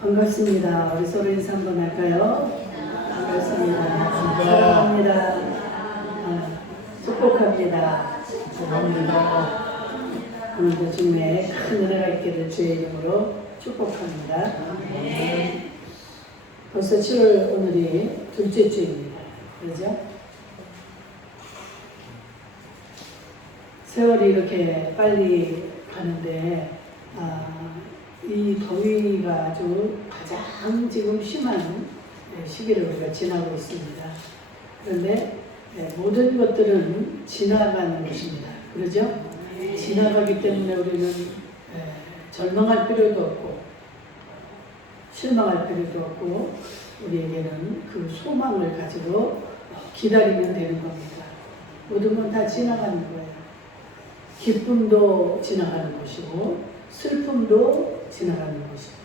반갑습니다. 우리 서로 인사 한번 할까요? 반갑습니다. 사랑합니다. 축복합니다. 오늘도 주님의 큰 은혜가 있기를 주의 이름으로 축복합니다. 벌써 7월 오늘이 둘째 주입니다. 그렇죠? 세월이 이렇게 빨리 가는데 이 더위가 아주 가장 지금 심한 시기를 우리가 지나고 있습니다. 그런데 모든 것들은 지나가는 것입니다. 그렇죠? 지나가기 때문에 우리는 절망할 필요도 없고 실망할 필요도 없고 우리에게는 그 소망을 가지고 기다리면 되는 겁니다. 모든 건 다 지나가는 거예요. 기쁨도 지나가는 것이고 슬픔도 지나가는 것이고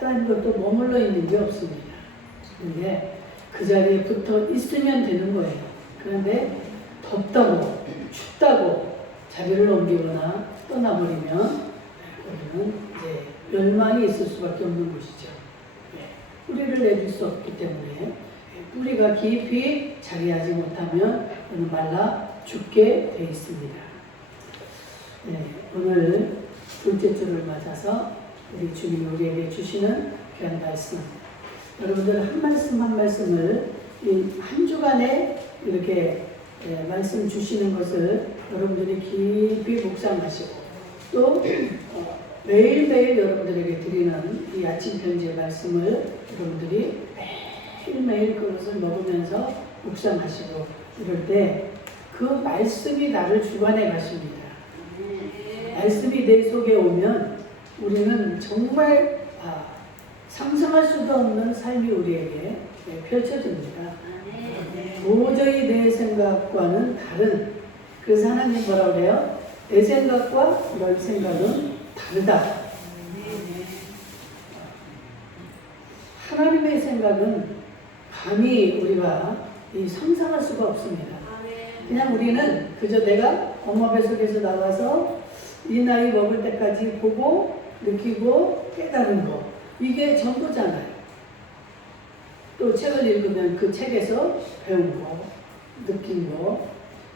다른 것도 머물러 있는 게 없습니다. 그런데 그 자리에 붙어 있으면 되는 거예요. 그런데 덥다고 춥다고 자리를 옮기거나 떠나버리면 우리는 이제 멸망이 있을 수밖에 없는 것이죠. 뿌리를 내줄 수 없기 때문에 뿌리가 깊이 자리하지 못하면 말라 죽게 돼 있습니다. 오늘 둘째 주를 맞아서 우리 주님이 우리에게 주시는 귀한 말씀, 여러분들 한 말씀 한 말씀을 이 한 주간에 이렇게 말씀 주시는 것을 여러분들이 깊이 묵상하시고 또 매일매일 여러분들에게 드리는 이 아침 편지의 말씀을 여러분들이 매일매일 그것을 먹으면서 묵상하시고 이럴 때 그 말씀이 나를 주관해 가십니다. 말씀이 내 속에 오면 우리는 정말 상상할 수도 없는 삶이 우리에게 펼쳐집니다. 도저히 내 생각과는 다른, 그래서 하나님 뭐라고 그래요? 내 생각과 너 생각은 다르다. 하나님의 생각은 감히 우리가 상상할 수가 없습니다. 그냥 우리는 그저 내가 엄마 뱃속에서 나와서 이 나이 먹을 때까지 보고 느끼고 깨달은 거, 이게 전부잖아요. 또 책을 읽으면 그 책에서 배운 거, 느낀 거,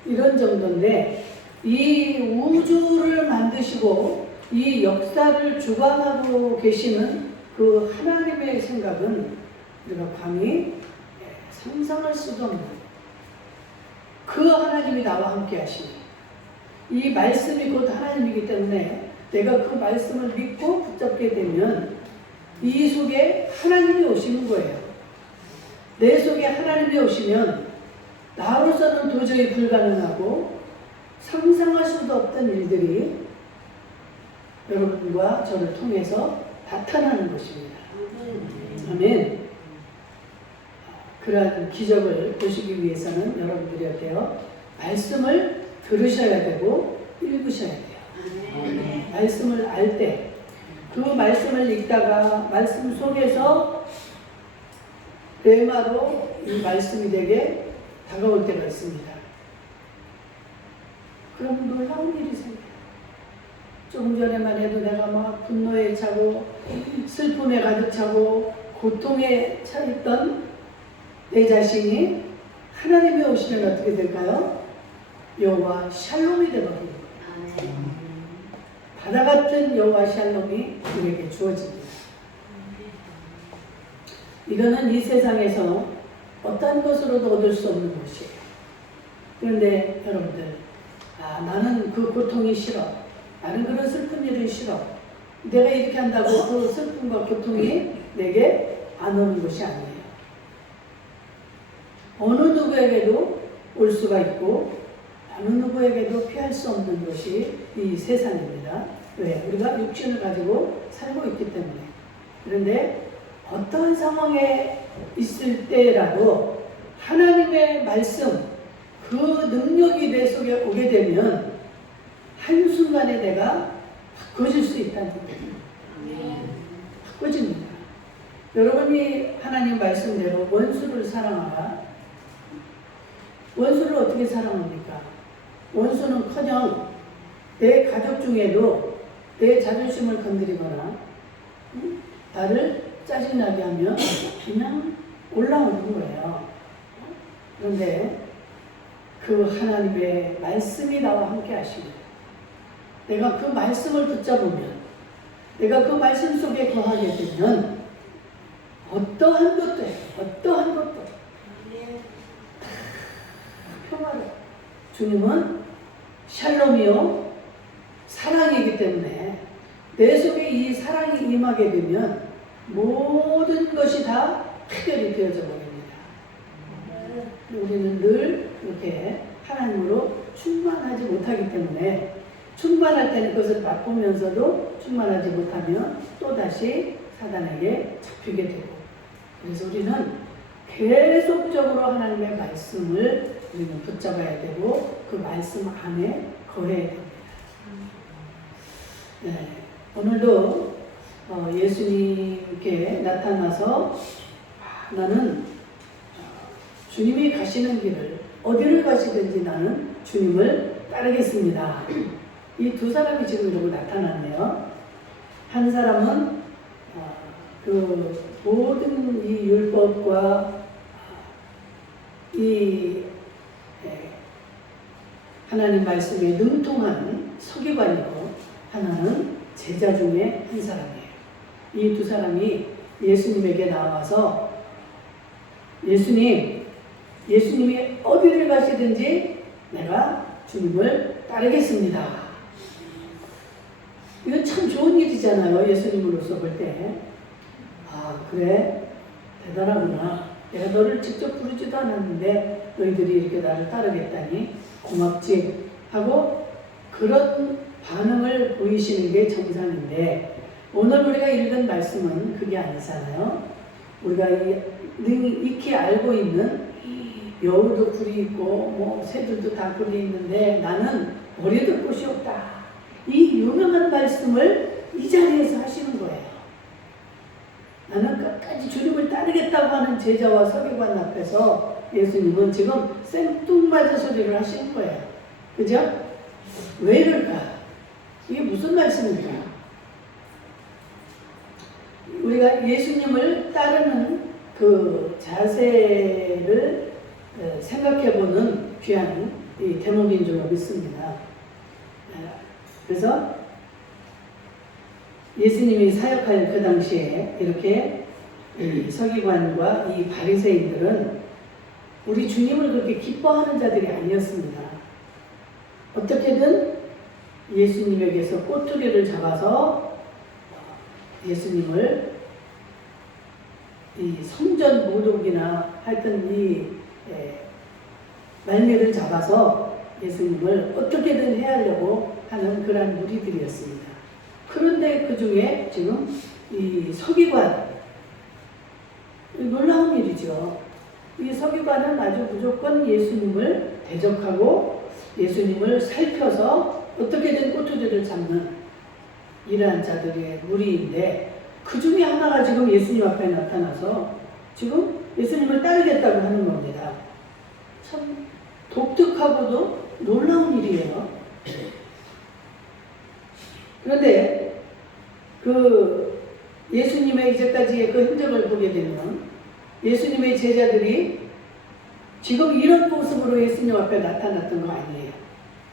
이런 정도인데 이 우주를 만드시고 이 역사를 주관하고 계시는 그 하나님의 생각은 우리가 감히 상상할 수도 없는 그 하나님이 나와 함께 하시니 이 말씀이 곧 하나님이기 때문에 내가 그 말씀을 믿고 붙잡게 되면 이 속에 하나님이 오시는 거예요. 내 속에 하나님이 오시면 나로서는 도저히 불가능하고 상상할 수도 없던 일들이 여러분과 저를 통해서 나타나는 것입니다. 아멘. 그러한 기적을 보시기 위해서는 여러분들이 어때요? 말씀을 들으셔야 되고 읽으셔야 돼요. 말씀을 알 때, 그 말씀을 읽다가 말씀 속에서 레마로 이 말씀이 되게 다가올 때가 있습니다. 그럼 놀라운 일이 생겨요. 조금 전에만 해도 내가 막 분노에 차고 슬픔에 가득 차고 고통에 차 있던 내 자신이 하나님이 오시면 어떻게 될까요? 여호와 샬롬이 되어버립니다. 바다 같은 여호와 샬롬이 우리에게 주어집니다. 이거는 이 세상에서 어떤 것으로도 얻을 수 없는 것이에요. 그런데 여러분들, 나는 그 고통이 싫어. 나는 그런 슬픈 일은 싫어. 내가 이렇게 한다고 그 슬픔과 고통이 내게 안 오는 것이 아니에요. 어느 누구에게도 올 수가 있고 어느 누구에게도 피할 수 없는 것이 이 세상입니다. 왜? 우리가 육신을 가지고 살고 있기 때문에. 그런데 어떠한 상황에 있을 때라도 하나님의 말씀, 그 능력이 내 속에 오게 되면 한순간에 내가 바꿔질 수 있다는 거예요. 바꿔집니다. 여러분이 하나님 말씀대로 원수를 사랑하라. 원수를 어떻게 사랑합니까? 원수는커녕 내 가족 중에도 내 자존심을 건드리거나 나를 짜증나게 하면 그냥 올라오는 거예요. 그런데 그 하나님의 말씀이 나와 함께 하시면, 내가 그 말씀을 붙잡으면, 내가 그 말씀 속에 거하게 되면 어떠한 것도 다 평화로, 주님은 샬롬이요 사랑이기 때문에 내 속에 이 사랑이 임하게 되면 모든 것이 다 해결이 되어져 버립니다. 우리는 늘 이렇게 하나님으로 충만하지 못하기 때문에, 충만할 때는 그것을 맛보면서도 충만하지 못하면 또다시 사단에게 잡히게 되고, 그래서 우리는 계속적으로 하나님의 말씀을 우리는 붙잡아야 되고 그 말씀 안에 거해야 됩니다. 네, 오늘도 예수님께 나타나서 나는 주님이 가시는 길을, 어디를 가시든지 나는 주님을 따르겠습니다. 이 두 사람이 지금 이러고 나타났네요. 한 사람은 그 모든 이 율법과 이 하나님 말씀에 능통한 서기관이고, 하나는 제자 중에 한 사람이에요. 이 두 사람이 예수님에게 나와서 예수님이 어디를 가시든지 내가 주님을 따르겠습니다. 이건 참 좋은 일이잖아요. 예수님으로서 볼 때. 아, 그래? 대단하구나. 내가 너를 직접 부르지도 않았는데 너희들이 이렇게 나를 따르겠다니 고맙지 하고 그런 반응을 보이시는 게 정상인데, 오늘 우리가 읽은 말씀은 그게 아니잖아요. 우리가 익히 알고 있는 여우도 굴이 있고 뭐 새들도 다 굴이 있는데 나는 머리도 곳이 없다. 이 유명한 말씀을 이 자리에서 하시는 거예요. 나는 끝까지 주님을 따르겠다고 하는 제자와 서기관 앞에서 예수님은 지금 생뚱맞은 소리를 하시는 거예요. 그죠? 왜 이럴까? 이게 무슨 말씀일까? 우리가 예수님을 따르는 그 자세를 생각해보는 귀한 이 대목인 줄 믿습니다. 그래서 예수님이 사역할 그 당시에 이렇게 이 서기관과 이 바리새인들은 우리 주님을 그렇게 기뻐하는 자들이 아니었습니다. 어떻게든 예수님에게서 꼬투리를 잡아서 예수님을 이 성전 모독이나 하여튼 이 말미를 잡아서 예수님을 어떻게든 해하려고 하는 그런 무리들이었습니다. 그런데 그 중에 지금 이 서기관, 놀라운 일이죠. 이 서기관은 아주 무조건 예수님을 대적하고 예수님을 살펴서 어떻게든 꼬투리를 잡는 이러한 자들의 무리인데, 그 중에 하나가 지금 예수님 앞에 나타나서 지금 예수님을 따르겠다고 하는 겁니다. 참 독특하고도 놀라운 일이에요. 그런데 그 예수님의 이제까지의 그 흔적을 보게 되면 예수님의 제자들이 지금 이런 모습으로 예수님 앞에 나타났던 거 아니에요.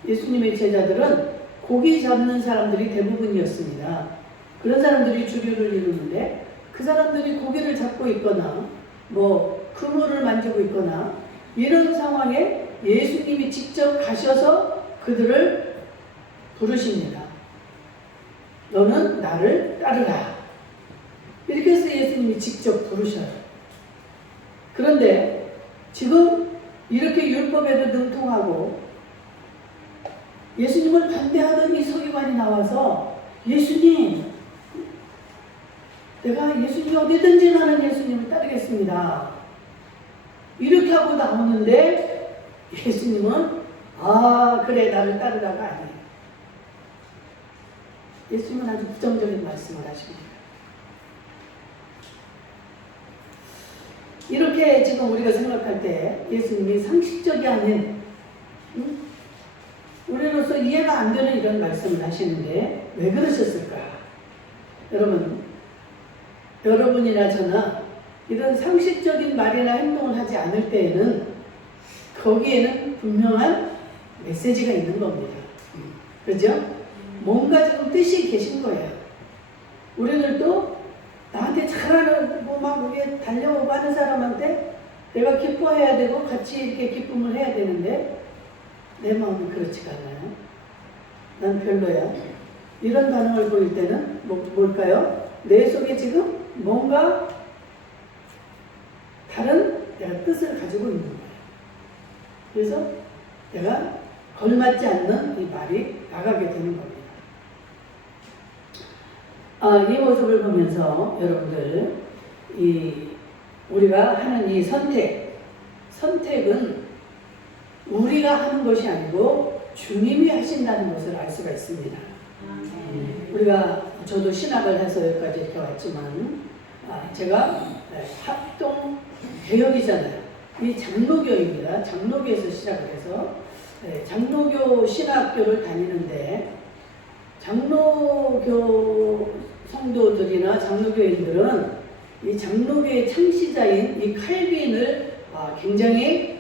예수님의 제자들은 고기 잡는 사람들이 대부분이었습니다. 그런 사람들이 주류를 이루는데, 그 사람들이 고기를 잡고 있거나 뭐 그물을 만지고 있거나 이런 상황에 예수님이 직접 가셔서 그들을 부르십니다. 너는 나를 따르라. 이렇게 해서 예수님이 직접 부르셔요. 그런데 지금 이렇게 율법에도 능통하고 예수님을 반대하던 이 서기관이 나와서 예수님, 내가 예수님이 어디든지 나는 예수님을 따르겠습니다. 이렇게 하고 나오는데 예수님은 아 그래 나를 따르라가 아니에요. 예수님은 아주 부정적인 말씀을 하십니다. 이렇게 지금 우리가 생각할 때 예수님이 상식적이 아닌 우리로서 이해가 안 되는 이런 말씀을 하시는데 왜 그러셨을까? 여러분, 여러분이나 저나 이런 상식적인 말이나 행동을 하지 않을 때에는 거기에는 분명한 메시지가 있는 겁니다. 그죠? 뭔가 지금 뜻이 계신 거예요. 우리들도 나한테 잘하고 막 위에 달려오고 하는 사람한테 내가 기뻐해야 되고 같이 이렇게 기쁨을 해야 되는데 내 마음은 그렇지가 않아요. 난 별로야. 이런 반응을 보일 때는 뭘까요? 내 속에 지금 뭔가 다른 내가 뜻을 가지고 있는 거예요. 그래서 내가 걸맞지 않는 이 말이 나가게 되는 겁니다. 이 모습을 보면서 여러분들 우리가 하는 이 선택은 우리가 하는 것이 아니고 주님이 하신다는 것을 알 수가 있습니다. 저도 신학을 해서 여기까지 이렇게 왔지만 제가 합동 개혁이잖아요. 이 장로교입니다. 장로교에서 시작을 해서 장로교 신학교를 다니는데 장로교 성도들이나 장로교인들은 이 장로교의 창시자인 이 칼빈을 굉장히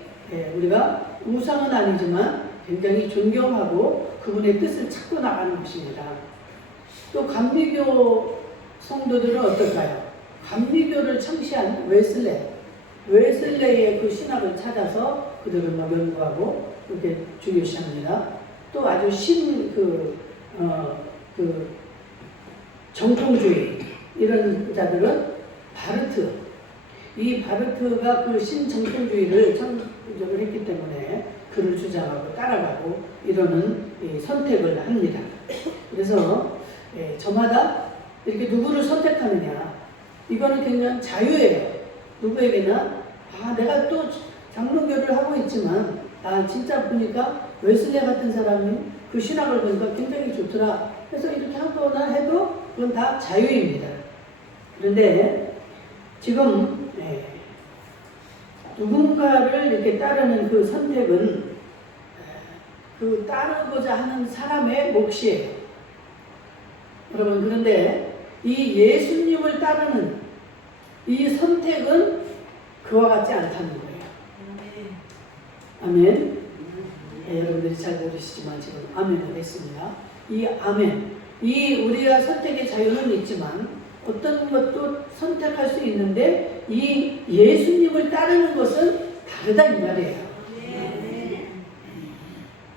우리가 우상은 아니지만 굉장히 존경하고 그분의 뜻을 찾고 나가는 것입니다. 또 감리교 성도들은 어떨까요? 감리교를 창시한 웨슬레의 그 신학을 찾아서 그들을 막 연구하고 그렇게 중요시합니다. 또 아주 정통주의 이런 자들은 이 바르트가 그 신정통주의를 창조를 했기 때문에 그를 주장하고 따라가고 이러는 선택을 합니다. 그래서 저마다 이렇게 누구를 선택하느냐 이거는 굉장히 자유예요. 누구에게나 내가 또 장로교를 하고 있지만 진짜 보니까 웨슬레 같은 사람이 그 신학을 보니까 굉장히 좋더라. 그래서 이렇게 하거나 해도 그건 다 자유입니다. 그런데 지금 누군가를 이렇게 따르는 그 선택은 그 따르고자 하는 사람의 몫이에요. 여러분, 그런데 이 예수님을 따르는 이 선택은 그와 같지 않다는 거예요. 아멘. 여러분들이 잘 모르시지만 지금 아멘을 했습니다. 이 아멘, 우리가 선택의 자유는 있지만 어떤 것도 선택할 수 있는데 이 예수님을 따르는 것은 다르다 이 말이에요.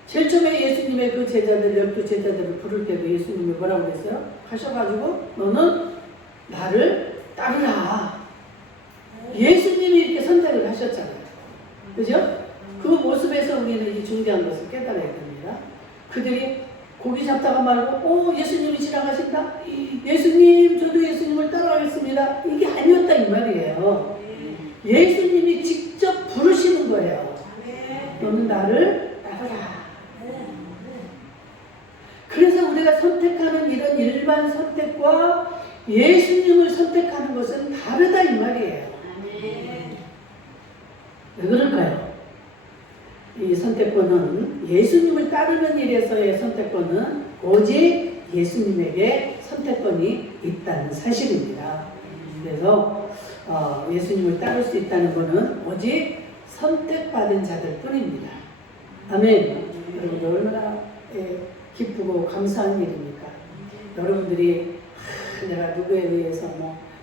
제일 처음에 예수님의 그 제자들, 12제자들을 부를 때도 예수님이 뭐라고 그랬어요? 하셔가지고 너는 나를 따르라. 예수님이 이렇게 선택을 하셨잖아요. 그죠? 그 모습에서 우리는 이 중대한 것을 깨달아야 됩니다. 그들이 고기 잡다가 말고 예수님이 지나가신다? 예수님, 저도 예수님을 따라가겠습니다. 이게 아니었다 이 말이에요. 예수님이 직접 부르시는 거예요. 너는 나를 따르라. 그래서 우리가 선택하는 이런 일반 선택과 예수님을 선택하는 것은 다르다 이 말이에요. 왜 그럴까요? 이 선택권은 예수님을 따르는 일에서의 선택권은 오직 예수님에게 선택권이 있다는 사실입니다. 그래서 예수님을 따를 수 있다는 것은 오직 선택받은 자들 뿐입니다. 아멘. 여러분들 얼마나 기쁘고 감사한 일입니까? 여러분들이 내가 누구에 의해서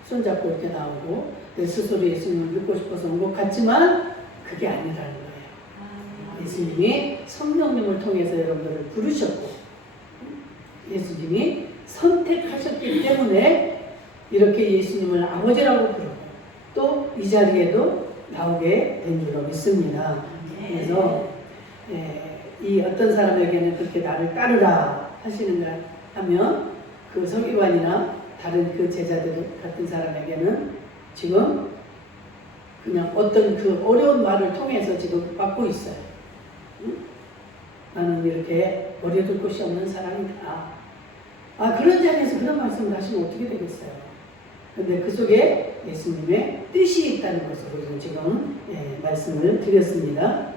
손잡고 이렇게 나오고 내 스스로 예수님을 믿고 싶어서 온 것 같지만 그게 아니라는 거예요. 예수님이 성령님을 통해서 여러분들을 부르셨고 예수님이 선택하셨기 때문에 이렇게 예수님을 아버지라고 부르고 또 이 자리에도 나오게 된 줄로 믿습니다. 그래서 이 어떤 사람에게는 그렇게 나를 따르라 하시는가 하면 그 서기관이나 다른 그 제자들 같은 사람에게는 지금 그냥 어떤 그 어려운 말을 통해서 지금 받고 있어요. 나는 이렇게 버려둘 곳이 없는 사람이다. 그런 자리에서 그런 말씀을 하시면 어떻게 되겠어요? 그런데 그 속에 예수님의 뜻이 있다는 것을 우리는 지금 말씀을 드렸습니다.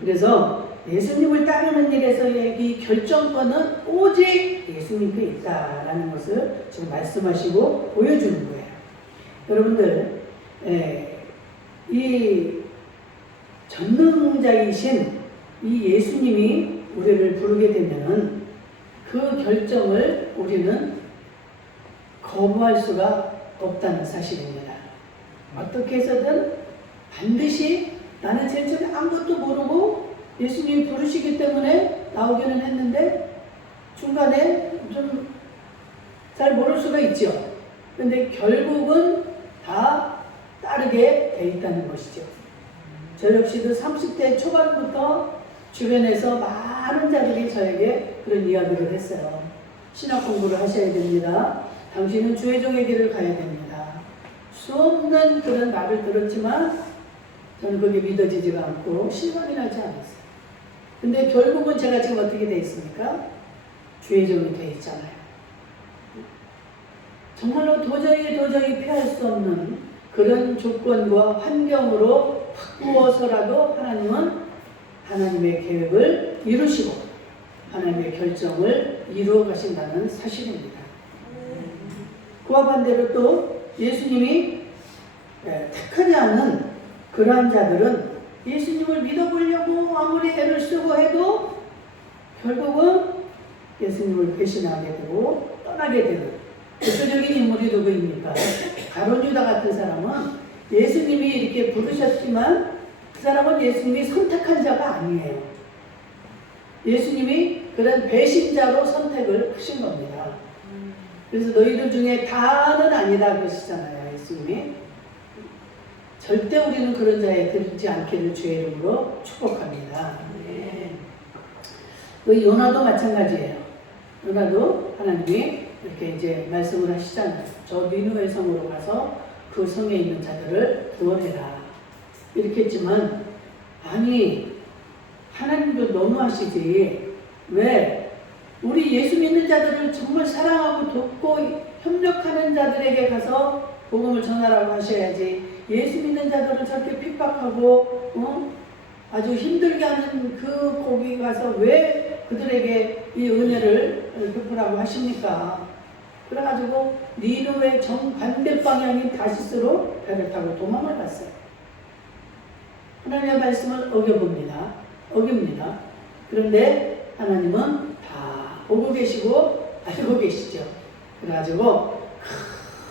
그래서 예수님을 따르는 일에서의 이 결정권은 오직 예수님께 있다라는 것을 지금 말씀하시고 보여주는 거예요. 여러분들, 이 전능자이신 이 예수님이 우리를 부르게 되면은 그 결정을 우리는 거부할 수가 없다는 사실입니다. 어떻게 해서든 반드시 나는 제일 처음에 아무것도 모르고 예수님이 부르시기 때문에 나오기는 했는데 중간에 좀 잘 모를 수가 있죠. 근데 결국은 다 따르게 돼 있다는 것이죠. 저 역시도 30대 초반부터 주변에서 많은 자들이 저에게 그런 이야기를 했어요. 신학 공부를 하셔야 됩니다. 당신은 주의 종의 길을 가야 됩니다. 수없는 그런 말을 들었지만 저는 그게 믿어지지가 않고 실감이 나지 않았어요. 근데 결국은 제가 지금 어떻게 돼 있습니까? 주의 종이 돼 있잖아요. 정말로 도저히 피할 수 없는 그런 조건과 환경으로 바꾸어서라도 하나님은 하나님의 계획을 이루시고 하나님의 결정을 이루어 가신다는 사실입니다. 그와 반대로 또 예수님이 택하지 않은 그러한 자들은 예수님을 믿어보려고 아무리 애를 쓰고 해도 결국은 예수님을 배신하게 되고 떠나게 되는 대표적인 인물이 누구입니까? 가룟 유다 같은 사람은 예수님이 이렇게 부르셨지만 그 사람은 예수님이 선택한 자가 아니에요. 예수님이 그런 배신자로 선택을 하신 겁니다. 그래서 너희들 중에 다는 아니다 그러시잖아요. 예수님이. 절대 우리는 그런 자에 들지 않기를 주의 이름으로 축복합니다. 그 요나도 마찬가지예요. 요나도 하나님이 이렇게 이제 말씀을 하시잖아요. 저 니느웨 성으로 가서 그 성에 있는 자들을 구원해라. 이렇게 했지만 아니 하나님도 너무하시지. 왜? 우리 예수 믿는 자들을 정말 사랑하고 돕고 협력하는 자들에게 가서 복음을 전하라고 하셔야지. 예수 믿는 자들을 저렇게 핍박하고 아주 힘들게 하는 그 거기 가서 왜 그들에게 이 은혜를 베푸라고 하십니까? 그래가지고 니느웨 정반대 방향인 다시스로 배를 타고 도망을 갔어요. 하나님의 말씀을 어깁니다. 그런데 하나님은 다 보고 계시고 알고 계시죠. 그래가지고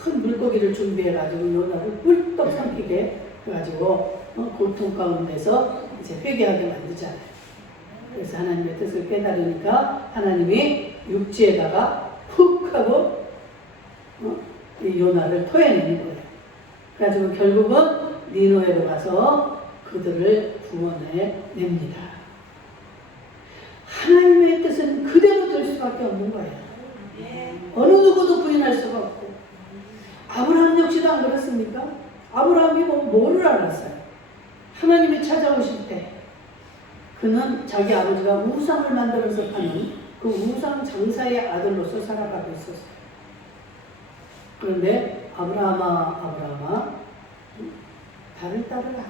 큰 물고기를 준비해가지고 요나를 꿀떡 삼키게 해가지고 고통 가운데서 이제 회개하게 만들잖아요. 그래서 하나님의 뜻을 깨달으니까 하나님이 육지에다가 푹 하고 이 요나를 토해내는 거예요. 그래가지고 결국은 니느웨로 가서 그들을 구원해 냅니다. 하나님의 뜻은 그대로 될 수밖에 없는 거예요. 어느 누구도 부인할 수가 없고. 아브라함 역시도 안 그렇습니까? 아브라함이 뭐를 알았어요? 하나님이 찾아오실 때 그는 자기 아버지가 우상을 만들어서 파는 그 우상 장사의 아들로서 살아가고 있었어요. 그런데 아브라함아 나를 따르라.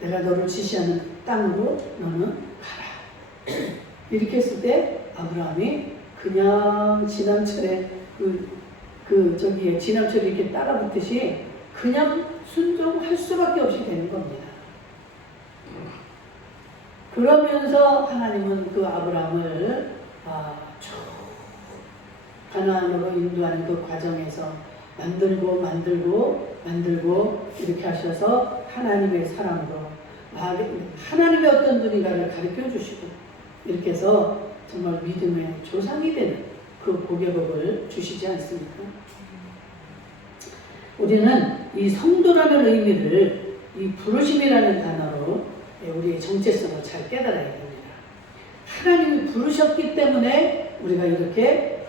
내가 너를 지시하는 땅으로 너는 가라. 이렇게 했을 때 아브라함이 그냥 지남철에 저기에 지남철이 이렇게 따라붙듯이 그냥 순종할 수밖에 없이 되는 겁니다. 그러면서 하나님은 그 아브라함을 가나안으로 인도하는 그 과정에서 만들고 이렇게 하셔서 하나님의 사랑으로 하나님의 어떤 분인가를 가르쳐 주시고 이렇게 해서 정말 믿음의 조상이 되는 그 고개복을 주시지 않습니까? 우리는 이 성도라는 의미를 이 부르심이라는 단어로 우리의 정체성을 잘 깨달아야 됩니다. 하나님이 부르셨기 때문에 우리가 이렇게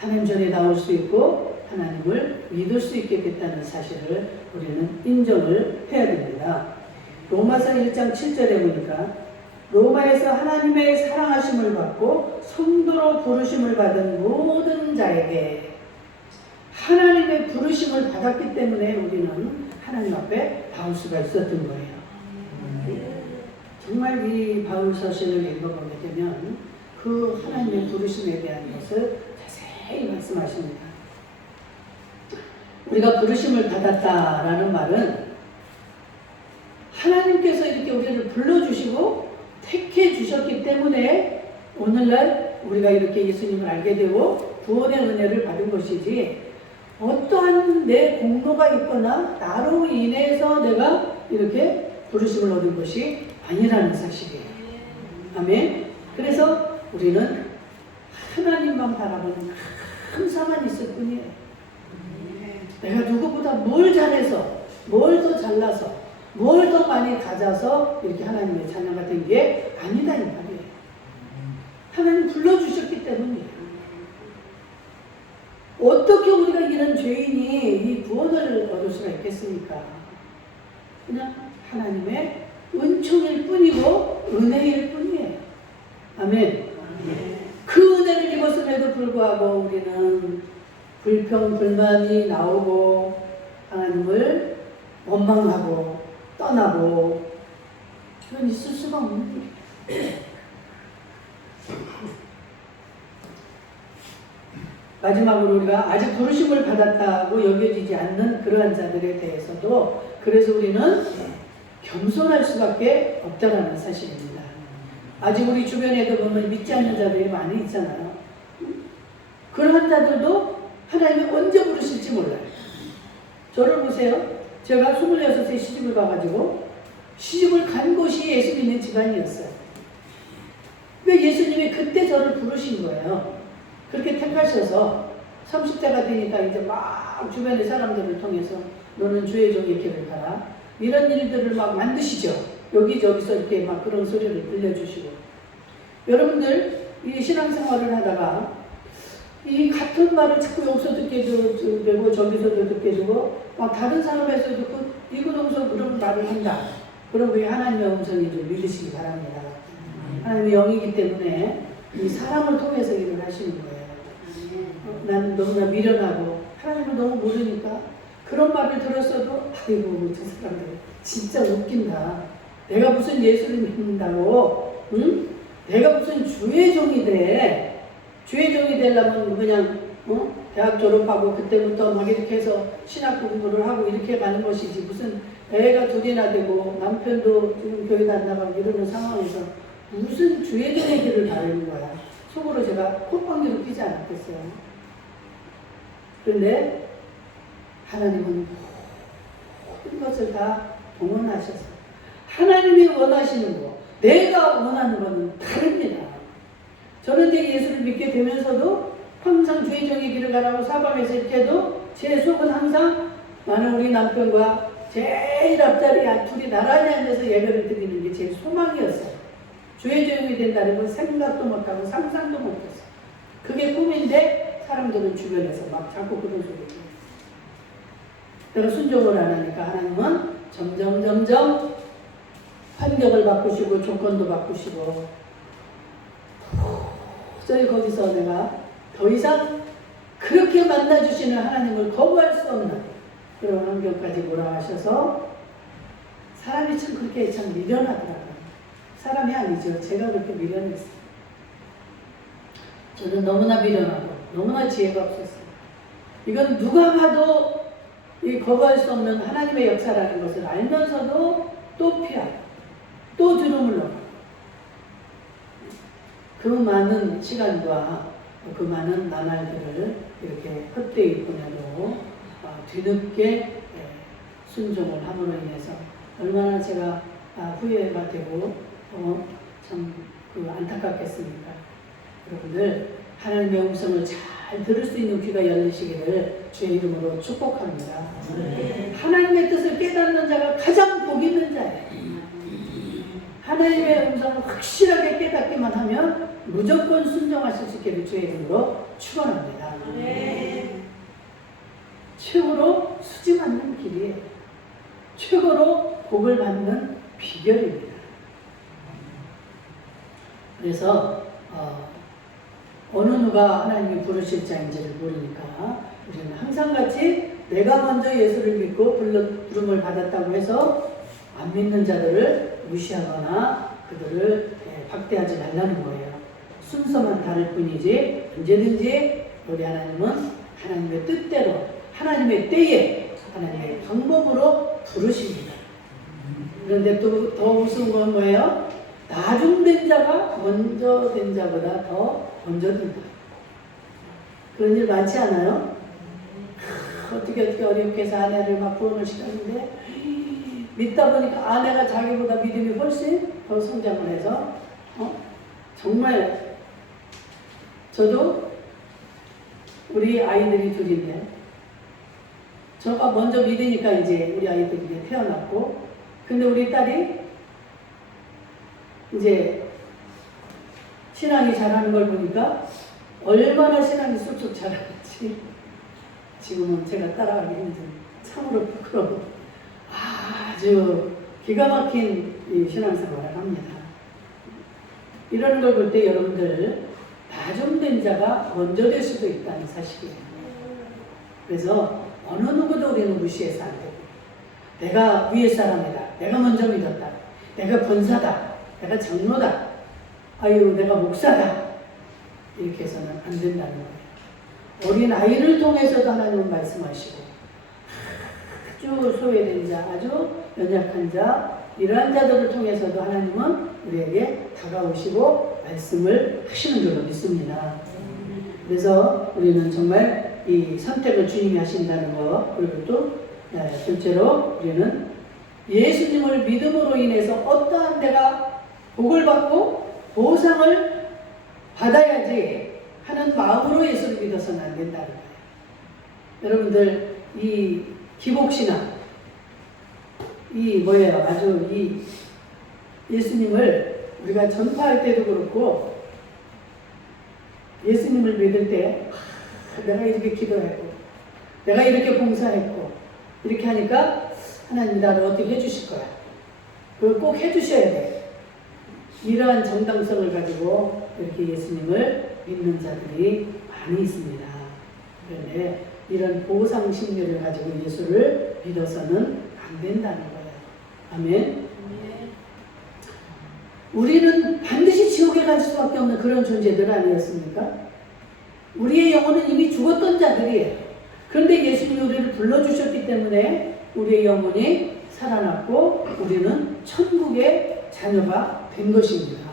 하나님 전에 나올 수 있고 하나님을 믿을 수 있게 됐다는 사실을 우리는 인정을 해야 됩니다. 로마서 1장 7절에 보니까 로마에서 하나님의 사랑하심을 받고 성도로 부르심을 받은 모든 자에게 하나님의 부르심을 받았기 때문에 우리는 하나님 앞에 나올 수가 있었던 거예요. 정말 이 바울 서신을 읽어보게 되면 그 하나님의 부르심에 대한 것을 자세히 말씀하십니다. 우리가 부르심을 받았다라는 말은 하나님께서 이렇게 우리를 불러주시고 택해 주셨기 때문에 오늘날 우리가 이렇게 예수님을 알게 되고 구원의 은혜를 받은 것이지, 어떠한 내 공로가 있거나 나로 인해서 내가 이렇게 부르심을 얻은 것이 아니라는 사실이에요. 아멘. 그래서 우리는 하나님만 바라보는 감사만 있을 뿐이에요. 내가 누구보다 뭘 잘해서, 뭘 더 잘나서, 뭘 더 많이 가져서 이렇게 하나님의 자녀가 된 게 아니다 이 말이에요. 하나님 불러주셨기 때문이에요. 어떻게 우리가 이런 죄인이 이 구원을 얻을 수가 있겠습니까? 그냥 하나님의 은총일 뿐이고 은혜일 뿐이에요. 아멘. 그 은혜를 입었음에도 불구하고 우리는 불평, 불만이 나오고 하나님을 원망하고 떠나고, 그건 있을 수가 없는 일이에요. 마지막으로 우리가 아직 부르심을 받았다고 여겨지지 않는 그러한 자들에 대해서도, 그래서 우리는 겸손할 수밖에 없다는 사실입니다. 아직 우리 주변에도 보면 믿지 않는 자들이 많이 있잖아요. 그러한 자들도 하나님이 언제 부르실지 몰라요. 저를 보세요. 제가 26세 시집을 가가지고 시집을 간 곳이 예수 믿는 집안이었어요. 그러니까 예수님이 그때 저를 부르신 거예요. 그렇게 택하셔서 30대가 되니까 이제 막 주변의 사람들을 통해서 너는 주의 종의 길을 가라, 이런 일들을 막 만드시죠. 여기저기서 이렇게 막 그런 소리를 들려주시고. 여러분들 이 신앙생활을 하다가 이 같은 말을 자꾸 여기서 듣게 되고 저기서도 듣게 되고 막 다른 사람에서 듣고 이거동서 그런 말을 한다. 그럼 왜 하나님의 음성인 줄 믿으시기 바랍니다. 하나님의 영이기 때문에 이 사람을 통해서 일을 하시는 거예요. 나는 너무나 미련하고 하나님을 너무 모르니까 그런 말을 들었어도 아이고 저 사람들 진짜 웃긴다. 내가 무슨 예수를 믿는다고, 응? 내가 무슨 주의 종이 돼. 주의 종이 되려면 그냥 대학 졸업하고 그때부터 막 이렇게 해서 신학 공부를 하고 이렇게 가는 것이지, 무슨 애가 둘이나 되고 남편도 지금 교회도 안 나가고 이러는 상황에서 무슨 주의 종의 길을 바르는 거야. 속으로 제가 콧방귀를 피지 않았겠어요. 그런데 하나님은 모든 것을 다 동원하셔서 하나님이 원하시는 거, 내가 원하는 것은 다릅니다. 저는 이제 예수를 믿게 되면서도 항상 주의 종의 길을 가라고 사방에서 이렇게 해도 제 속은 항상 나는 우리 남편과 제일 앞자리에 둘이 나란히 앉아서 예배를 드리는 게 제일 소망이었어요. 주의 종이 된다는 건 생각도 못하고 상상도 못했어요. 그게 꿈인데 사람들은 주변에서 막 자꾸 그런 소리를 해요. 내가 순종을 안 하니까 하나님은 점점 환경을 바꾸시고 조건도 바꾸시고, 도저히 거기서 내가 더 이상 그렇게 만나주시는 하나님을 거부할 수 없는 그런 환경까지 몰아가셔서, 사람이 참 그렇게 참 미련하더라고요. 사람이 아니죠. 제가 그렇게 미련했어요. 저는 너무나 미련하고 너무나 지혜가 없었어요. 이건 누가 봐도 이 거부할 수 없는 하나님의 역사라는 것을 알면서도 또 피하고 또 주름을 넣고, 그 많은 시간과 그 많은 나날들을 이렇게 헛되이 보내도 뒤늦게 순종을 함으로 인해서 얼마나 제가 후회가 되고 참 안타깝겠습니까? 여러분들 하나님의 음성을 잘 들을 수 있는 귀가 열리시기를 주의 이름으로 축복합니다. 하나님의 뜻을 깨닫는 자가 가장 복 있는 자예요. 하나님의 음성을 확실하게 깨닫기만 하면 무조건 순종하실 수 있기를 주의 이름으로 축원합니다. 최고로 수지 받는 길이에요. 최고로 복을 받는 비결입니다. 그래서 어느 누가 하나님이 부르실 자인지를 모르니까 우리는 항상 같이 내가 먼저 예수를 믿고 부름을 받았다고 해서 안 믿는 자들을 무시하거나 그들을 박대하지 말라는 거예요. 순서만 다를 뿐이지 언제든지 우리 하나님은 하나님의 뜻대로 하나님의 때에 하나님의 방법으로 부르십니다. 그런데 또 더 우스운 건 뭐예요? 나중된 자가 먼저 된 자보다 더 먼저 된다. 그런 일 많지 않아요? 어떻게 어렵게 해서 아내를 막 구원을 시켰는데 믿다 보니까 아내가 자기보다 믿음이 훨씬 더 성장을 해서 정말 저도 우리 아이들이 둘인데 저가 먼저 믿으니까 이제 우리 아이들이 태어났고, 근데 우리 딸이 이제 신앙이 잘하는 걸 보니까 얼마나 신앙이 쑥쑥 자라는지 지금은 제가 따라가기 힘든, 참으로 부끄러운 아주 기가 막힌 이 신앙생활을 합니다. 이런 걸 볼 때 여러분들 나중된 자가 먼저 될 수도 있다는 사실이에요. 그래서 어느 누구도 우리는 무시해서 안 되고, 내가 위에 사람이다, 내가 먼저 믿었다, 내가 권사다, 내가 장로다, 아유 내가 목사다, 이렇게 해서는 안 된다는 거예요. 어린 아이를 통해서도 하나님은 말씀하시고, 아주 소외된 자, 아주 연약한 자, 이러한 자들을 통해서도 하나님은 우리에게 다가오시고 말씀을 하시는 줄로 믿습니다. 그래서 우리는 정말 이 선택을 주님이 하신다는 것, 그리고 또 둘째로 우리는 예수님을 믿음으로 인해서 어떠한 데가 복을 받고 보상을 받아야지 하는 마음으로 예수를 믿어서는 안 된다는 거예요. 여러분들 이 기복신앙, 이 뭐예요? 아주 이 예수님을 우리가 전파할 때도 그렇고, 예수님을 믿을 때 내가 이렇게 기도했고, 내가 이렇게 봉사했고, 이렇게 하니까 하나님 나를 어떻게 해주실 거야. 그걸 꼭 해주셔야 돼. 이러한 정당성을 가지고 이렇게 예수님을 믿는 자들이 많이 있습니다. 그런데 이런 보상 심리를 가지고 예수를 믿어서는 안 된다는 거예요. 아멘. 우리는 반드시 지옥에 갈 수밖에 없는 그런 존재들 아니었습니까? 우리의 영혼은 이미 죽었던 자들이에요. 그런데 예수님이 우리를 불러주셨기 때문에 우리의 영혼이 살아났고 우리는 천국의 자녀가 된 것입니다.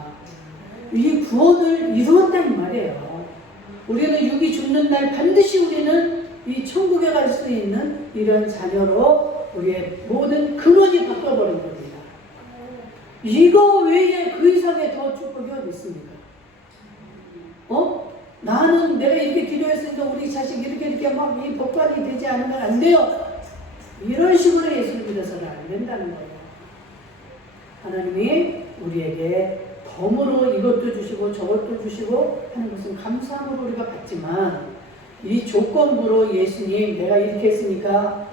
이 구원을 이루었다 이 말이에요. 우리는 육이 죽는 날 반드시 우리는 이 천국에 갈 수 있는 이런 자녀로 우리의 모든 근원이 바꿔버린 겁니다. 이거 외에 그 이상의 더 축복이 어디 있습니까? 나는 내가 이렇게 기도했으니까 우리 자식 이렇게 막 이 복관이 되지 않으면 안 돼요. 이런 식으로 예수를 믿어서는 안 된다는 거예요. 하나님이 우리에게 덤으로 이것도 주시고 저것도 주시고 하는 것은 감사함으로 우리가 받지만, 이 조건부로 예수님 내가 이렇게 했으니까,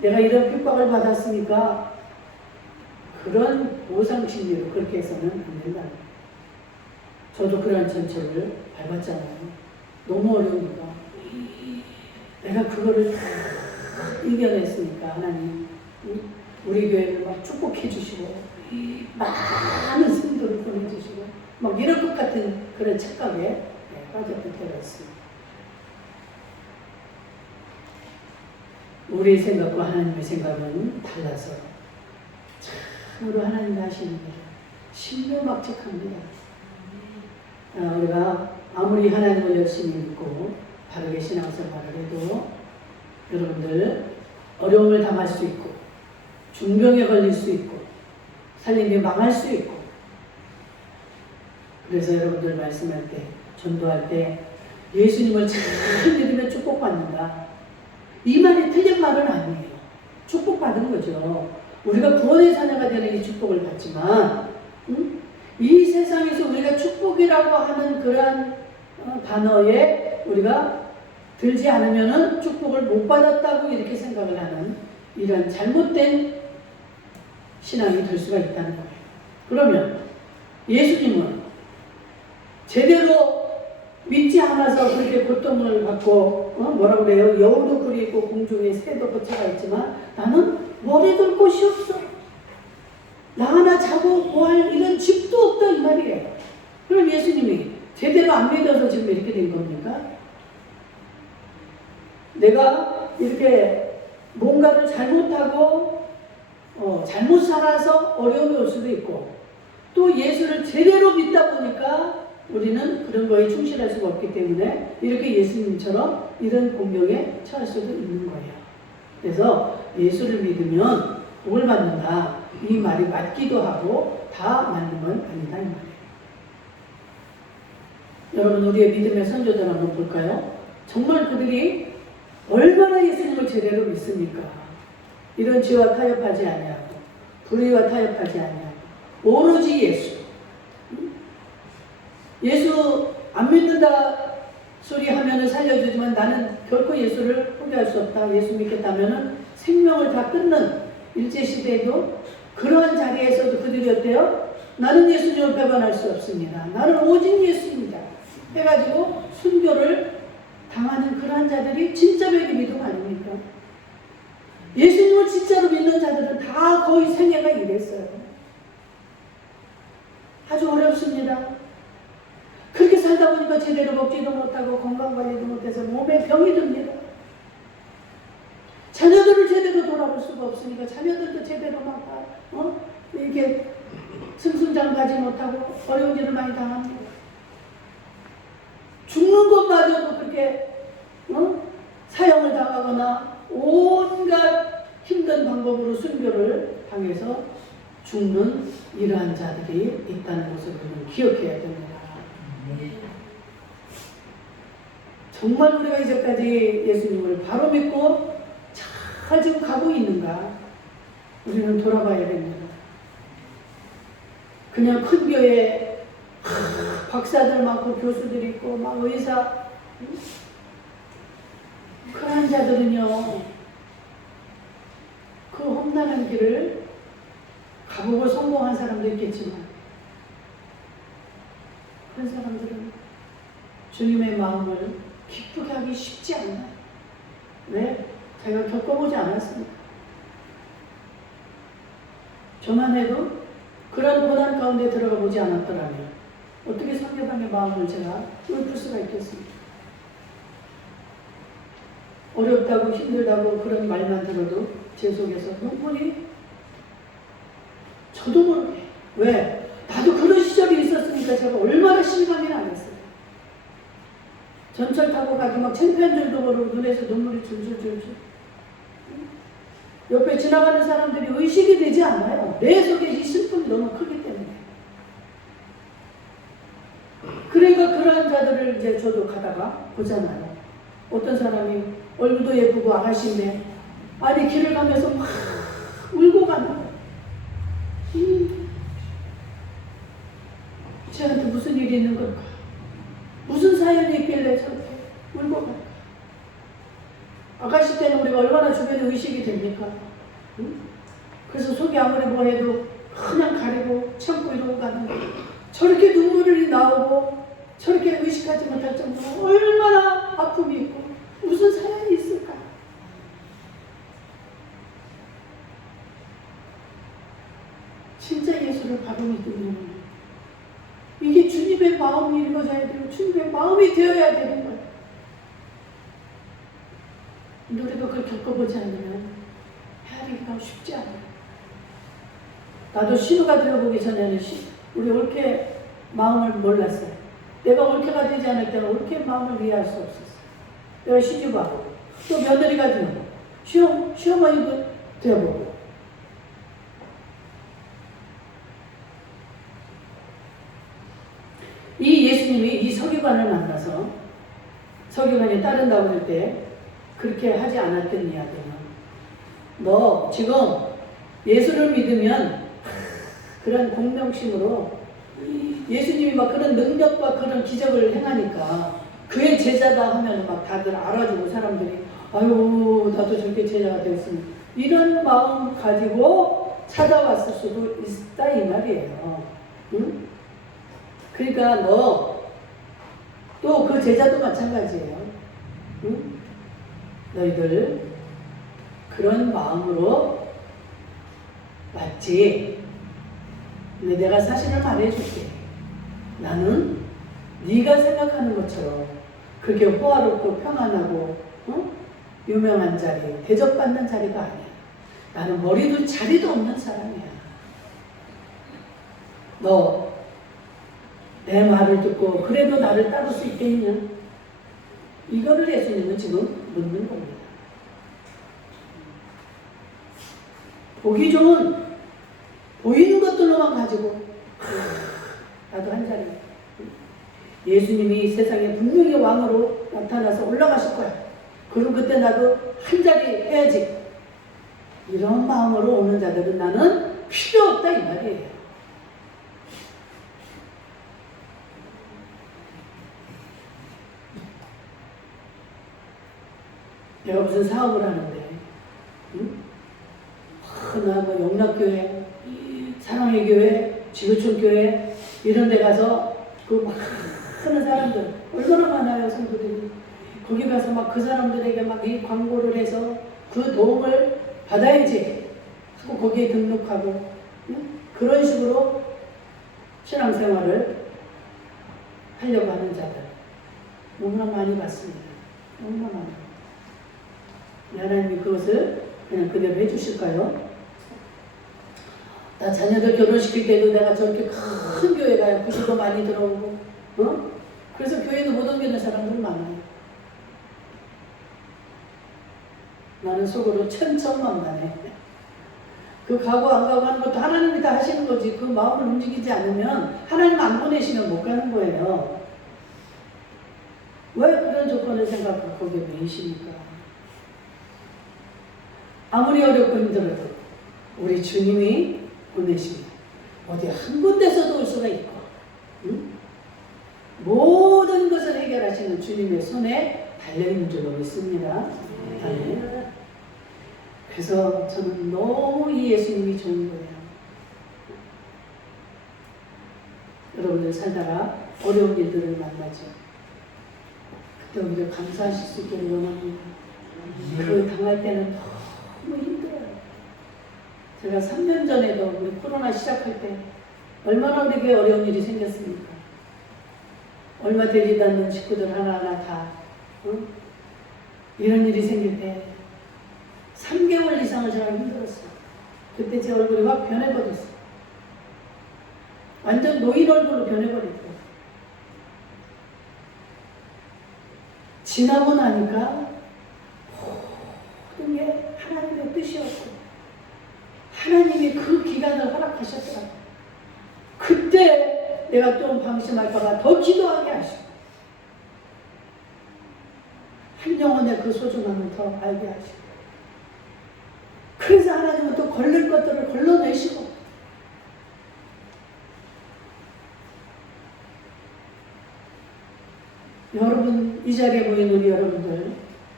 내가 이런 핍박을 받았으니까, 그런 보상심리로 그렇게 해서는 안 된다는 거예요. 저도 그런 전철을 밟았잖아요. 너무 어려우니까. 내가 그거를 다 이겨냈으니까 하나님 우리 교회를 막 축복해 주시고 많은 성도를 보내주시고 막 이럴 것 같은 그런 착각에 빠졌던 때가 있습니다. 우리의 생각과 하나님의 생각은 달라서 참으로 하나님이 하시는 일은 신묘막측합니다. 우리가 아무리 하나님을 열심히 믿고 바르게 신앙생활을 해도 여러분들 어려움을 당할 수 있고 중병에 걸릴 수 있고 살림이 망할 수 있고, 그래서 여러분들 말씀할 때 전도할 때 예수님을 잘 믿으면 축복받는다, 이 말이 틀린 말은 아니에요. 축복받은 거죠. 우리가 구원의 자녀가 되는 이 축복을 받지만 이 세상에서 우리가 축복이라고 하는 그러한 단어에 우리가 들지 않으면은 축복을 못 받았다고 이렇게 생각을 하는 이런 잘못된 신앙이 될 수가 있다는 거예요. 그러면 예수님은 제대로 믿지 않아서 그렇게 고통을 받고 뭐라고 그래요? 여우도 굴이 있고 공중에 새도 거처가 있지만 나는 머리 둘 곳이 없어. 나 하나 자고 뭐할 이런 집도 없다 이 말이에요. 그럼 예수님이 제대로 안 믿어서 지금 이렇게 된 겁니까? 내가 이렇게 뭔가를 잘못하고 잘못 살아서 어려움이 올 수도 있고, 또 예수를 제대로 믿다 보니까 우리는 그런 거에 충실할 수가 없기 때문에 이렇게 예수님처럼 이런 공경에 처할 수도 있는 거예요. 그래서 예수를 믿으면 복을 받는다, 이 말이 맞기도 하고 다 맞는 건 아니다, 이 말이에요. 여러분, 우리의 믿음의 선조들 한번 볼까요? 정말 그들이 얼마나 예수님을 제대로 믿습니까? 이런 죄와 타협하지 아니하고 불의와 타협하지 아니하고 오로지 예수. 예수 안 믿는다 소리 하면은 살려주지만 나는 결코 예수를 포기할 수 없다. 예수 믿겠다면은 생명을 다 끊는 일제시대에도 그러한 자리에서도 그들이 어때요? 나는 예수님을 배반할 수 없습니다. 나는 오직 예수입니다. 해가지고 순교를 당하는 그러한 자들이 진짜 백의 믿음 아닙니까? 예수님을 진짜로 믿는 자들은 다 거의 생애가 이랬어요. 아주 어렵습니다. 그렇게 살다 보니까 제대로 먹지도 못하고 건강관리도 못해서 몸에 병이 듭니다. 자녀들을 제대로 돌아볼 수가 없으니까 자녀들도 제대로 막 이렇게 승승장 가지 못하고 어려운 일을 많이 당합니다. 죽는 것마저도 그렇게 사형을 당하거나 온갖 힘든 방법으로 순교를 당해서 죽는 이러한 자들이 있다는 것을 우리는 기억해야 됩니다. 정말 우리가 이제까지 예수님을 바로 믿고 잘 지금 가고 있는가? 우리는 돌아봐야 됩니다. 그냥 큰 교회 박사들 많고 교수들 있고 막 의사, 그런 자들은요 그 험난한 길을 가보고 성공한 사람도 있겠지만 그런 사람들은 주님의 마음을 기쁘게 하기 쉽지 않아요. 왜? 제가 겪어보지 않았습니다. 저만 해도 그런 고난 가운데 들어가 보지 않았더라면 어떻게 상대방의 마음을 제가 읊을 수가 있겠습니까? 어렵다고 힘들다고 그런 말만 들어도 제 속에서 눈물이 저도 모르게, 왜? 나도 그런 시절이 있었으니까 제가 얼마나 실감이 나겠어요. 전철 타고 가도 막 창피한 줄도 모르고 눈에서 눈물이 줄줄줄줄. 옆에 지나가는 사람들이 의식이 되지 않아요. 내 속에 이 슬픔이 너무 크기 때문에. 그러니까 그러한 자들을 이제 저도 가다가 보잖아요. 어떤 사람이 얼굴도 예쁘고 아가씨인데 아니 길을 가면서 막 울고 가는 거예요. 쟤한테 무슨 일이 있는 걸까? 무슨 사연이 있길래 저렇게 울고 갈까? 아가씨 때는 우리가 얼마나 주변에 의식이 됩니까? 응? 그래서 속이 아무리 뭐 해도 그냥 가리고 참고 이러고 가는 거예요. 저렇게 눈물이 나오고 저렇게 의식하지 못할 정도로 얼마나 아픔이 있고 무슨 사연이 있을까? 진짜 예수를 바로 믿으면 이게 주님의 마음이 읽어져야 되고 주님의 마음이 되어야 되는 거예요. 우리가 그걸 겪어보지 않으면 헤아리기가 쉽지 않아요. 나도 신우가 되어보기 전에는 우리 옳게 마음을 몰랐어요. 내가 옳게가 되지 않을 때는 옳게 마음을 이해할 수 없었어요. 내가 시집하고 또 며느리가 되고 시어머니도 되어보고 이 예수님이 이 서기관을 만나서 서기관이 따른다고 할 때 그렇게 하지 않았던 이야기는 너 지금 예수를 믿으면 그런 공명심으로 예수님이 막 그런 능력과 그런 기적을 행하니까 그의 제자다 하면 막 다들 알아주고 사람들이 아유 나도 저렇게 제자가 되었으면 이런 마음 가지고 찾아왔을 수도 있다 이 말이에요. 응? 그러니까 너 또 그 제자도 마찬가지예요. 응? 너희들 그런 마음으로 왔지. 근데 내가 사실을 말해줄게. 나는 네가 생각하는 것처럼 그렇게 호화롭고 평안하고 유명한 자리, 대접받는 자리가 아니야. 나는 머리둘 자리도 없는 사람이야. 너 내 말을 듣고 그래도 나를 따를 수 있겠냐? 이거를 예수님은 지금 묻는 겁니다. 보기 좋은 보이는 것들로만 가지고 나도 한 자리. 예수님이 세상에 분명히 왕으로 나타나서 올라가실 거야. 그럼 그때 나도 한 자리 해야지. 이런 마음으로 오는 자들은 나는 필요 없다 이 말이에요. 내가 무슨 사업을 하는데 응? 나 뭐 영락교회, 사랑의 교회, 지구촌 교회 이런 데 가서 그 많은 사람들 얼마나 많아요 성도들이. 거기 가서 막 그 사람들에게 막 이 광고를 해서 그 도움을 받아야지 하고 거기에 등록하고 응? 그런 식으로 신앙생활을 하려고 하는 자들 너무나 많이 봤습니다. 너무나 많아요. 하나님이 그것을 그냥 그대로 해주실까요? 나 자녀들 결혼시킬 때도 내가 저렇게 큰 교회 가요. 구슬도 많이 들어오고 그래서 교회도 못 옮기는 사람들 많아요. 나는 속으로 천천만만해. 그 가고 안 가고 하는 것도 하나님이 다 하시는 거지. 그 마음을 움직이지 않으면 하나님 안 보내시면 못 가는 거예요. 왜 그런 조건을 생각하고 거기에 매이십니까? 아무리 어렵고 힘들어도 우리 주님이 보내십니다. 어디 한 군데서도 올 수가 있고 응? 모든 것을 해결하시는 주님의 손에 달려있는 줄로 믿습니다. 네. 그래서 저는 너무 이 예수님이 좋은 거예요. 여러분들 살다가 어려운 일들을 만나죠. 그때 우리가 감사하실 수 있기를 원합니다. 그 당할 때는 너무 힘들어요. 제가 3년 전에도 우리 코로나 시작할 때 얼마나 우리에게 어려운 일이 생겼습니까? 얼마 되지도 않는 식구들 하나하나 다 이런 일이 생길 때 3개월 이상을 제가 힘들었어요. 그때 제 얼굴이 확 변해버렸어요. 완전 노인 얼굴로 변해버렸어요. 지나고 나니까 모든 게 하나님의 뜻이었고 하나님이 그 기간을 허락하셨더라고요. 그때 내가 좀 방심할까봐 더 기도하게 하시고 한 영혼의 그 소중함을 더 알게 하시고 그래서 하나님은 또 걸릴 것들을 걸러내시고 여러분 이 자리에 모인 우리 여러분들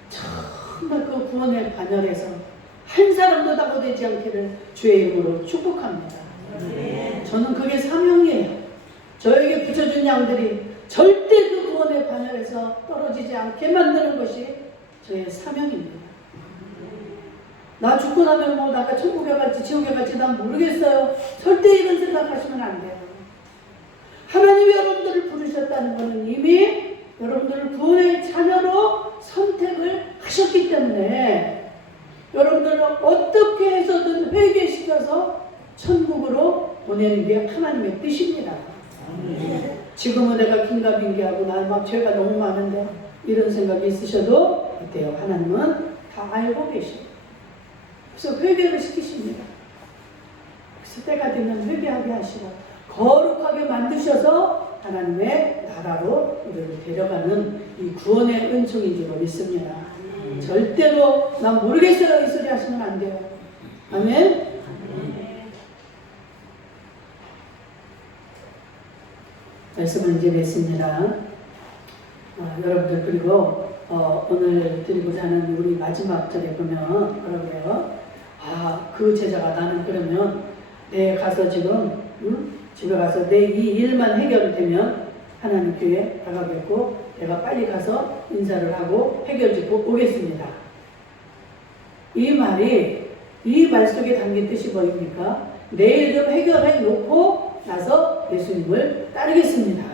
정말 그 구원의 반열에서 한 사람도 낙오되지 않기를 주의 이름으로 축복합니다. 저는 그게 사명이에요. 저에게 붙여준 양들이 절대 그 구원의 반열에서 떨어지지 않게 만드는 것이 저의 사명입니다. 나 죽고 나면 뭐 나가 천국에 갈지 지옥에 갈지 난 모르겠어요. 절대 이런 생각하시면 안 돼요. 하나님이 여러분들을 부르셨다는 것은 이미 여러분들을 구원의 자녀로 선택을 하셨기 때문에 여러분들을 어떻게 해서든 회개시켜서 천국으로 보내는 게 하나님의 뜻입니다. 지금은 내가 긴가민가하고 나 막 죄가 너무 많은데 이런 생각이 있으셔도 어때요? 하나님은 다 알고 계십니다. 그래서 회개를 시키십니다. 그래서 때가 되면 회개하게 하시고 거룩하게 만드셔서 하나님의 나라로 우리를 데려가는 이 구원의 은총인 줄 믿습니다. 절대로 난 모르겠어요 이 소리 하시면 안 돼요. 아멘. 말씀을 이제 맺습니다. 여러분들 그리고 오늘 드리고자 하는 우리 마지막 절에 보면 뭐라 그래요? 그 제자가 나는 그러면 내 가서 지금 집에 가서 내 이 일만 해결되면 하나님 교회 나가겠고 내가 빨리 가서 인사를 하고 해결짓고 오겠습니다. 이 말이 이 말 속에 담긴 뜻이 뭐입니까? 내일 좀 해결해 놓고 나서 예수님을 따르겠습니다.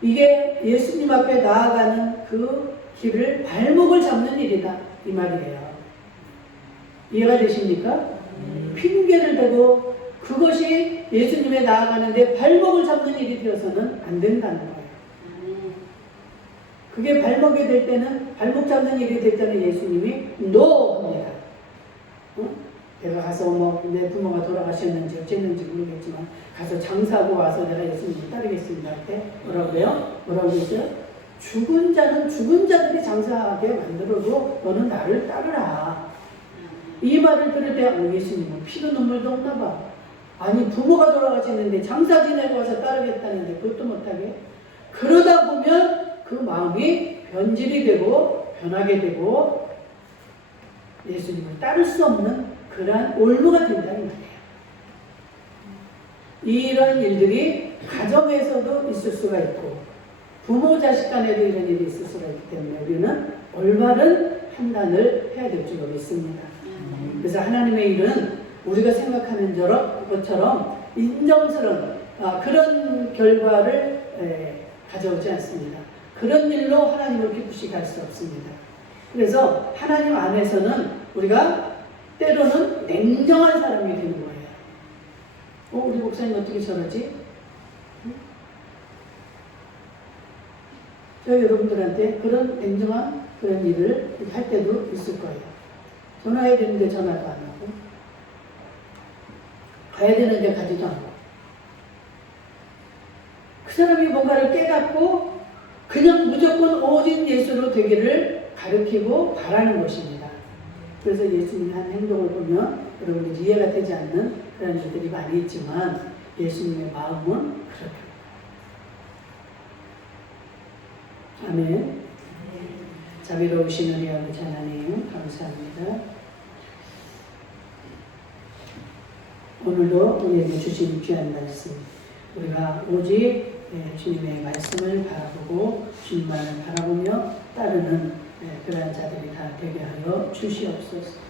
이게 예수님 앞에 나아가는 그 길을 발목을 잡는 일이다. 이 말이에요. 이해가 되십니까? 핑계를 대고 그것이 예수님에 나아가는데 발목을 잡는 일이 되어서는 안 된다는 거예요. 그게 발목이 될 때는, 발목 잡는 일이 될 때는 예수님이 NO 합니다. 내가 가서 내 부모가 돌아가셨는지 어쨌는지 모르겠지만 가서 장사하고 와서 내가 예수님을 따르겠습니다 할 때 뭐라고 그래요? 뭐라고 그랬어요? 죽은 자는 죽은 자들이 장사하게 만들어도 너는 나를 따르라. 이 말을 들을 때 예수님은 피도 눈물도 없나 봐. 아니 부모가 돌아가셨는데 장사 지내고 와서 따르겠다는데 그것도 못하게. 그러다 보면 그 마음이 변질이 되고 변하게 되고 예수님을 따를 수 없는 그러한 올무가 된다는 말이에요. 이런 일들이 가정에서도 있을 수가 있고 부모 자식 간에도 이런 일이 있을 수가 있기 때문에 우리는 올바른 판단을 해야 될 줄 믿습니다. 그래서 하나님의 일은 우리가 생각하는 것처럼 인정스러운 그런 결과를 가져오지 않습니다. 그런 일로 하나님을 기쁘시게 할 수 없습니다. 그래서 하나님 안에서는 우리가 때로는 냉정한 사람이 되는 거예요. 우리 목사님 어떻게 저러지? 저 여러분들한테 그런 냉정한 그런 일을 할 때도 있을 거예요. 전화해야 되는데 전화도 안 하고 가야 되는데 가지도 않고 그 사람이 뭔가를 깨닫고 그냥 무조건 오직 예수로 되기를 가르치고 바라는 것입니다. 그래서 예수님의 한 행동을 보면 여러분들이 이해가 되지 않는 그런 일들이 많이 있지만 예수님의 마음은 그렇게. 아멘. 자비로우신 우리 아버지 하나님 감사합니다. 오늘도 우리에게 주신 귀한 말씀 우리가 오직 주님의 말씀을 바라보고 주님만을 바라보며 따르는 그러한 자들이 다 되게 하여 주시옵소서.